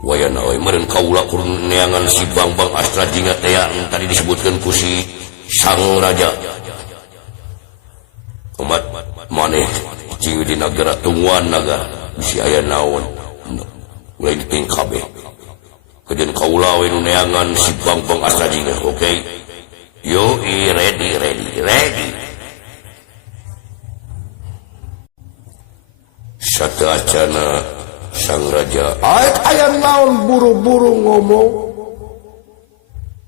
wayana meureun kaula kurun neangan si Bambang Astra Jingga teh tadi disebutkeun ku si Sang Raja umat maneh cing di nagara tungguan nagara si aya naon lain ting kabeh kejeun kaula we nu neangan si Bambang Astra Jingga oke yo ready satacana Sang Raja aya naon buru-buru ngomong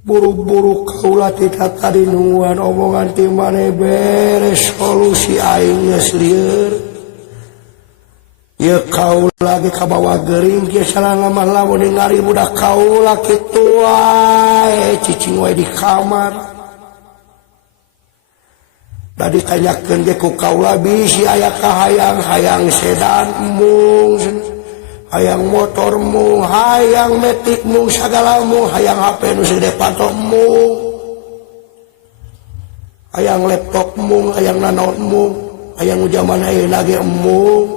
buru-buru kaula tidak tadi nungguan omongan ti maneh beres solusi aing geus lieur ya kaula ge kabawa geuring ge salamah lamun ningali budak kaula kitu wae cicing wae di kamar da ditanyakeun ge ku kaula bisi aya kahayang-hayang sedan mung hayang motor mung, hayang metik mung, segala mung, hayang HP nu segede pantok mung, hayang laptop mung, hayang nanaon mung, hayang nu zaman ayeuna ge mung,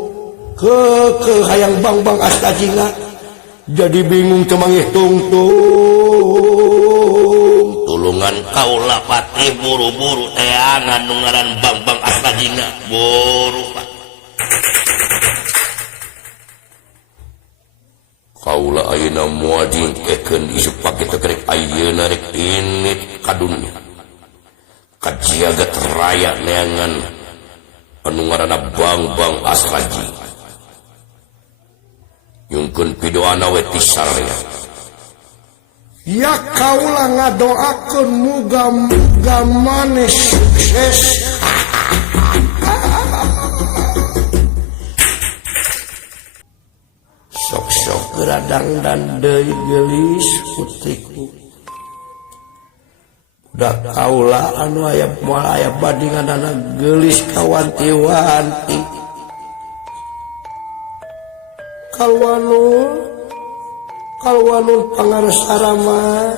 ke hayang Bambang Astra Jingga, jadi bingung teu mangih tungtung. Tulungan kaula patih buru-buru teangan nu ngaran Bambang Astra Jingga, buru Pak. Kaula ayeuna moal diengkeun isu pake teu kerek ayeuna rek init ka dunya ka jagat raya neangan anu ngaranna Bambang Astra Jingga nyungkeun pidoana we ti saraya ya kaula ngadoakeun muga-muga maneh sukses sok-sok geradang dan deui geulis putriku budak kaula anu aya moal aya bandinganana geulis kawanti-wanti kalwanul pangaresara mah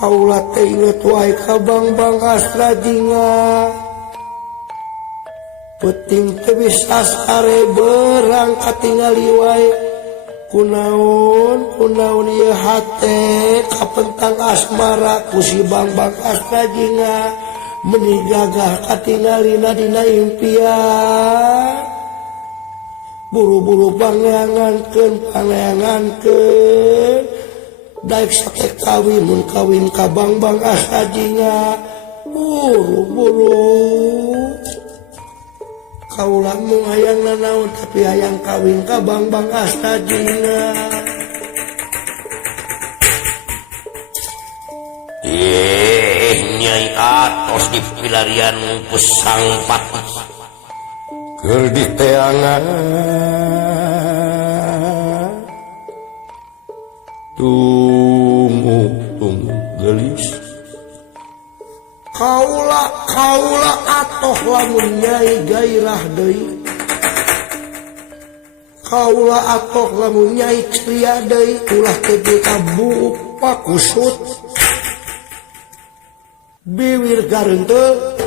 kaula teh inget wae ka Bambang Astra Jingga penting teu bisa sare berangkat tingali wae kunaon ieu hate kapentang asmara ku si Bambang Astra Jingga meuni gagah katingalina dina impian buru-buru pangeangankeun daek sake kawin mun kawin ka Bambang Astra Jingga buru-buru kaula mung hayang nanaon tapi hayang kawin ka Bambang Astra Jingga. Nyai atos di pilarian ku Sang Patih Keur diteangan tunggu geulis kaula atoh lamun nyai gairah deui kaula atoh lamun nyai ceria deui ulah teu kabuuk pakusut biwir gareunteun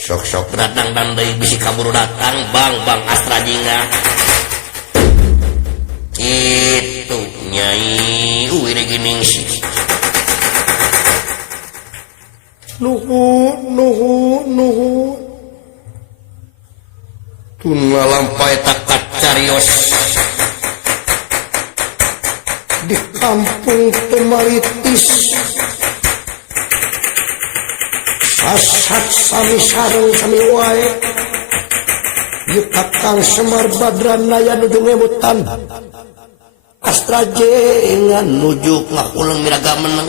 sok-sok datang dan deui bisi kaburu datang Bambang Astra Jingga kitu nyai uwi geuning sih nuhun tun ngalampai takat carios di kampung Tumaritis sasat sami sareng sami wae ieu Kakang Semar Badran aya nuju ngemutan Astra Jingga nuju ngakuleung miraga meneng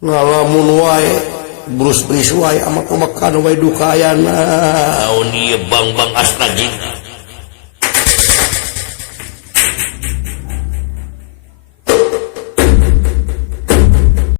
ngalamun wae brus bris wae ama pemakan wae duka ayana naon ieu Bambang Astra Jingga